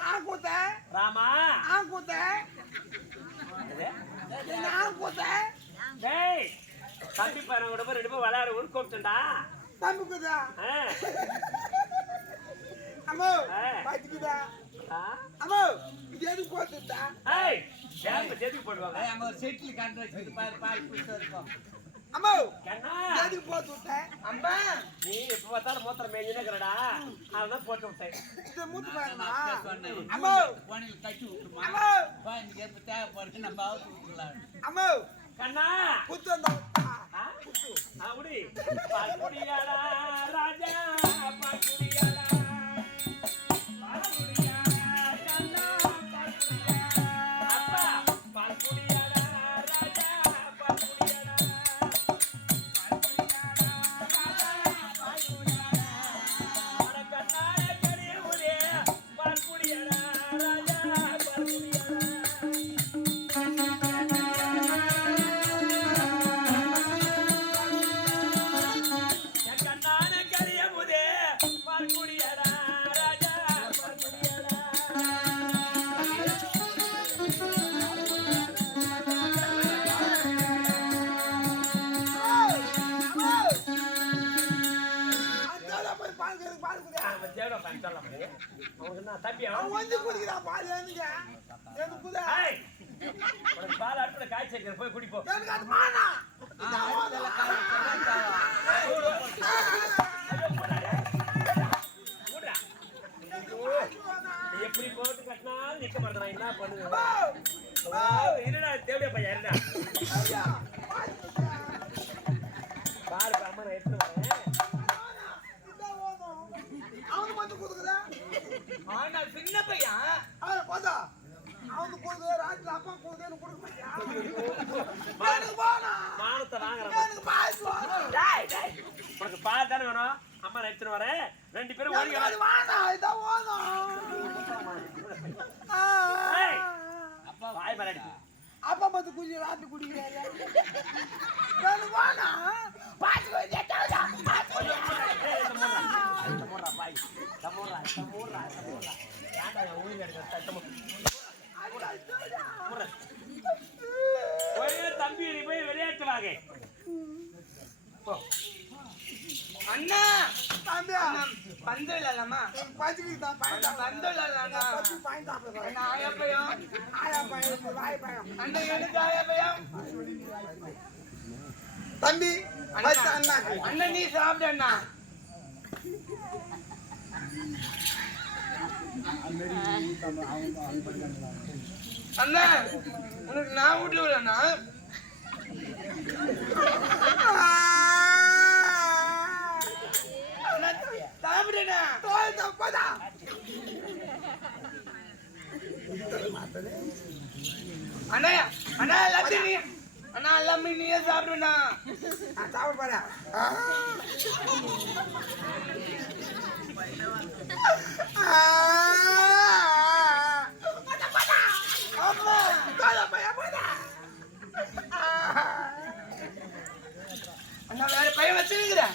ராம் கூத்த. ராமா? கூத்த. கூத்த? டேய் தம்பி கூட ரெண்டு பேரும் விளையாட ஊருக்கு கூப்பிட்டுண்டா தம்பி கூத்தா? ஆ. அம்மா ஆ? அம்மா இது எதுக்கு போட்டுட்டா ஏய் சேப்பு செதுக்கு போடுவாங்க. அங்க ஒரு செட்டில் கண்டு வச்சு பாரு பாரு புதுசா இருக்கும் அம்மா! கண்ணா! இது எதுக்கு போட்டுட்ட அம்மா! நீ எப்ப பார்த்தாலும் மூத்திரம் மேய்ஞ்சுனே இருக்கிறடா. அதான் போட்டு விட்டேன். இது மூத்து பாருமா. அம்மா! போனில் கட்டி விட்டுமா அம்மா! பா இன்னைக்கு எப்ப தேவைப்படுது நம்ம அவுத்து விட்டுக்கலாம் அம்மா! கண்ணா! குத்து வந்தா ஆ? அப்படி பால்குடியாடா ராஜா தம்பி அவன் வந்து குடிக்கிறா பால் ஏனுங்க எனக்கு குதா பால் அடுப்புல காய்ச்சி போய் குடி நான் எடுத்துன்னு வரேன். ரெண்டு பேரும் ஓணும் ஏய். வாய் மராடி அப்பா பார்த்து குடி ராத்திரி குடிக்கிறாரு எனக்கு வானா பாத்து கொஞ்சம் தம்பி நீ போய் விளையாட்டு வாங்க. அண்ணா! ஆஃப் அண்ணா ஆயா பையன் ஆயா பையன் வாய் பையன் அண்ணன் எனக்கு ஆயா பையன் தம்பி அண்ணா அண்ணன் நீ சாப்பிடு அண்ணா. அண்ணா உனக்கு நான் வீட்டுல விடண்ணா போதா? அண்ணா அண்ணா எல்லாத்தையும் நீ அண்ணா எல்லாமே நீயே சாப்பிடுண்ணா. நான் சாப்பிட போறேன். அண்ணா வேற பையன் வச்சிருக்கிறேன்.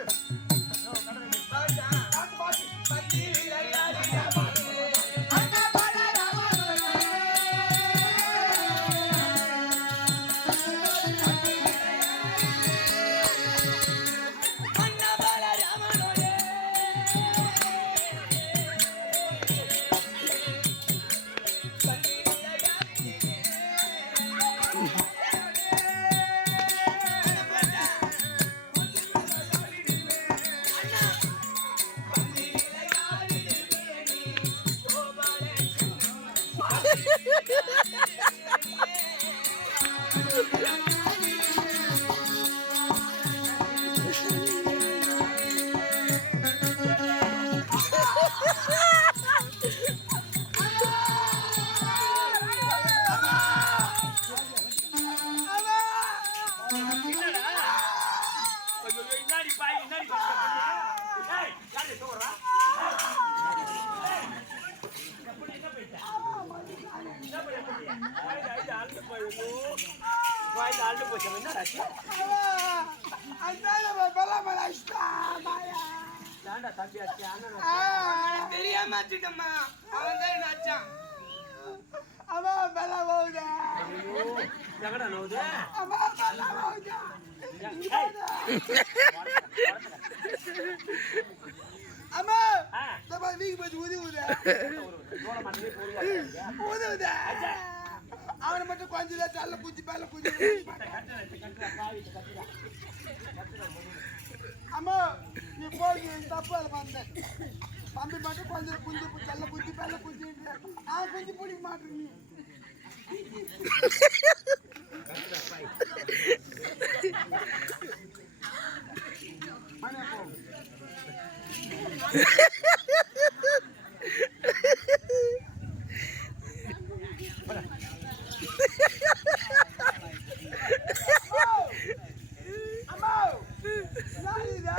தாண்டா தம்பி ஆச்சு? அண்ணன் தெரியாம வச்சுட்டம்மா அவன் தான் என்ன அச்சான் அம்மா பலா போகுதா எங்கடா நோது அம்மா பலா போகுதா அம்மா ஆ. தப்பா வீக்கு போச்சு உதவுதா தோட மாட்டே போடுவா உதவுதா அவனை மட்டும் கொஞ்சம் தள்ள பூச்சி பேல அம்மா நீ போய் நீ தப்பு அதை வந்தேன் தம்பி மட்டும் கொஞ்சம் குஞ்சு தள்ள குஞ்சு பேல குஞ்சு நான் குஞ்சு பிடிக்க மாட்டேன் நீ. அண்ணா, போ. அம்மா யாருடா?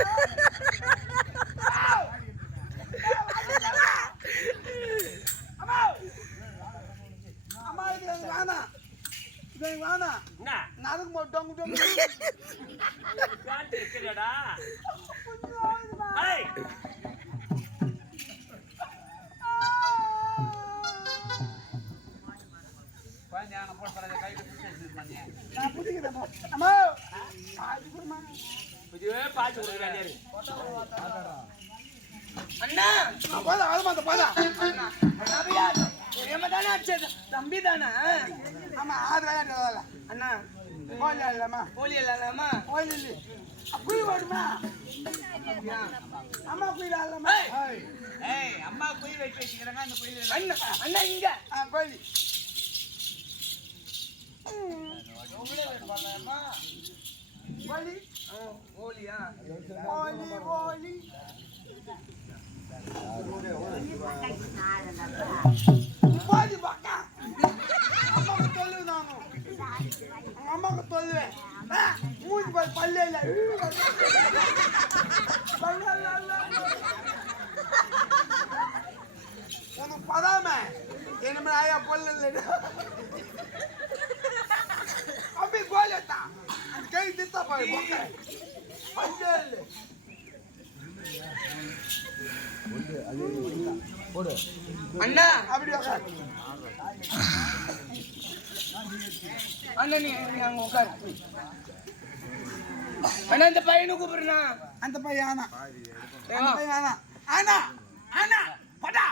அம்மா அம்மா இது எனக்கு வேணாம் இது எனக்கு வேணாம் என்ன நறுக்கு மட்டும் டொங்கு டொங்கு காட்டு இருக்கிறடா ஏய் நான் புடிக்கிறேன் அம்மா பாதி கொடுமா இதுவே பாச்சு கொடுக்குறாரு அண்ணா போதா அது போதா அண்ணா நபியா தெரியாம தானே அடிச்சது தம்பி தானே ஆமா ஆறு விளையாட்டு அண்ணா கோயில் இல்லம்மா போலி இல்லாமா கோயில் இல்லை குயில் ஓடுமா அம்மா குயில் ஆடலாமா அம்மா குயில் வச்சு வச்சுக்கிறாங்க அந்த குயில் அண்ணா அண்ணா இங்க ஆ கோயில் ஓலியா கோழி கோழி கோழி பக்கா அம்மாக்கு சொல்லு நானும் அம்மாக்கு சொல்லுவேன் மூஞ்சி பாரு பல்லே இல்லை உனக்கு பதாம. என்ன ஆயா இல்லை அப்படி கோலியத்தா பக்க பல்லே இல்லை அண்ணா அப்படி உட்காரு அண்ணா. நீ அங்க உட்காரு. அண்ணா இந்த பையனை கூப்பிடுறா அந்த பையன் ஆனா. அந்த பையன் ஆனா. ஆனா ஆனா படா.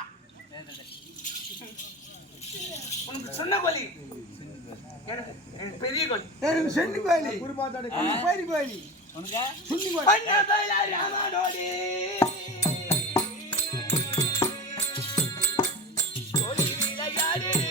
உனக்கு சொன்ன எனக்கு பெரிய கோழி எனக்கு செண்டு கோழி பேரி கோழி கோழி பையலா ராமனோடி கோழி விளையாடுவே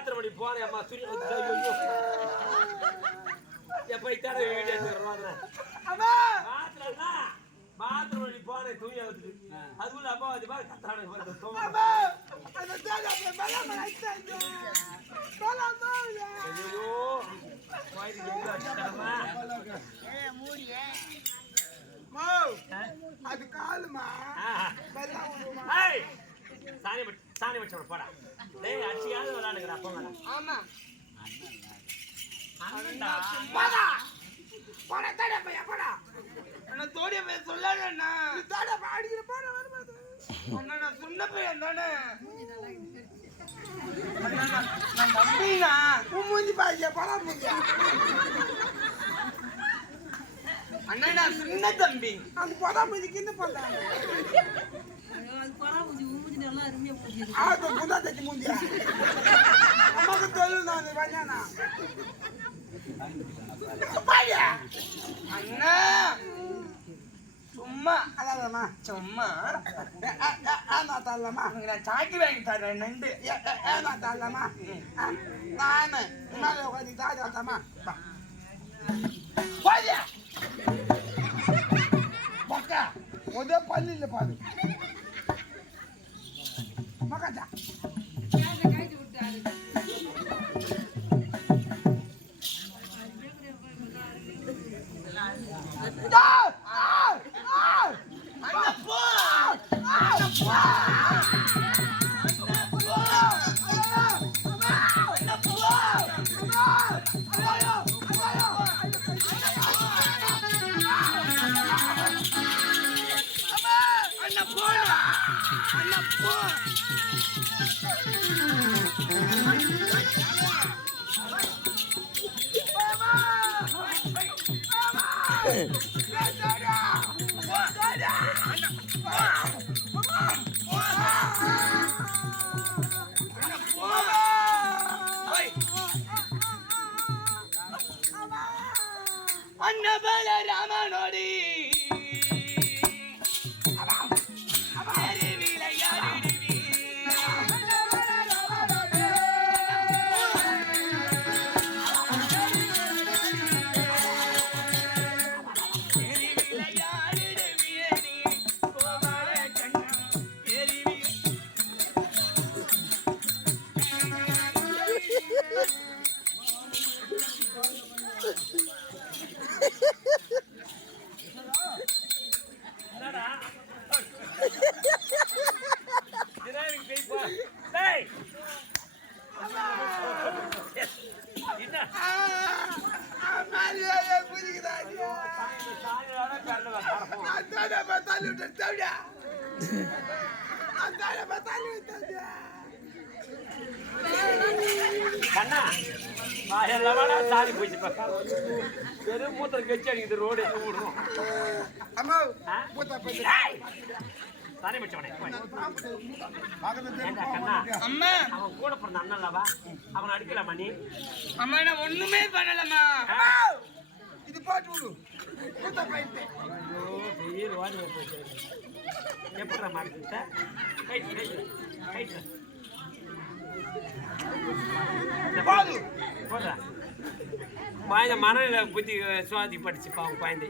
பாத்திரம் மணி போனேன் அம்மா. துணி ஐயோ எப்ப இத்தாட வீடியோ பாத்திரம் பாத்திரம் மணி போனேன் துணி அவுத்துக்கு அதுக்குள்ள அப்பா வந்து பாரு ஐயோ அது காலுமா? ஆஹா பல்லாருமா ஏய்! சாணி சாணி வச்சு போடா. டேய் அடிச்சியாவது விளையாடுங்கடா போங்கடா. ஆமா. போடா. போடா தாடா பையா போடா. அண்ணா தோடிய போய் சொல்லாதண்ணா தாடா அடிக்கிற பாரு வருமாது அண்ணா நான் சொன்ன பையன் தானே அண்ணா நான் நான் உன் மூஞ்சி பாய்க்க பணா மூஞ்சியா அண்ணா நான் சின்ன தம்பி. அந்த பணா மூஞ்சிக்கு என்ன பண்றாங்க? அது பரா ஊதி ஊதி நல்லா அருமையா போகுது ஆக குண்டா தட்டி மூஞ்சியா? அம்மாக்கு தொழில் நான் வந்தானா பாய்யா அண்ணா சும்மா. அதாதம்மா சும்மா. ஏமா தரலாமா நான் சாக்கி வாங்கி தரேன் நண்டு. ஏமா தரலாமா நானு மேலே உட்காந்து தாஜா தம்மா பாய்யா பக்கா ஒரே பல்லு இல்லை பாரு மக்காச்சா அண்ணா கண்ணா வாயெல்லாம் சாணி போச்சு வெறும் மூத்திரம் கட்சி அடிக்குது ரோடு விடுறோம் போய். ஏண்டா கண்ணா அம்மா அவன் கூட பிறந்த அண்ணன்லவா அவன் அடிக்கலாமா நீ அம்மா நான் ஒண்ணுமே பண்ணலம்மா இது போட்டு விடு மூத்த பையன் ரோடு போச்சு எப்படா மாட்டிக்கிட்ட கைட்டு கைட்டு கைட்டு பாரு போடுறா. குழந்தை மனநில புத்தி சுவாதி படிச்சு பாவம் குழந்தை.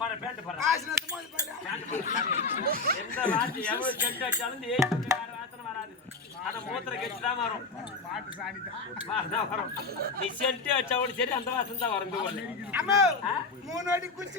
பாரு பேண்ட் பாரு. எந்த வார்த்தை எவ்வளவு செட் வச்சாலும் ஏய் வேற வார்த்தை வராது. ஆனா மூத்திர கட்சி தான் வரும். பாட்டு சாணி தான் வரும். நீ சென்ட் வச்சா கூட சரி அந்த வாசம் தான் வரும்? மூணு வாட்டி குடிச்சு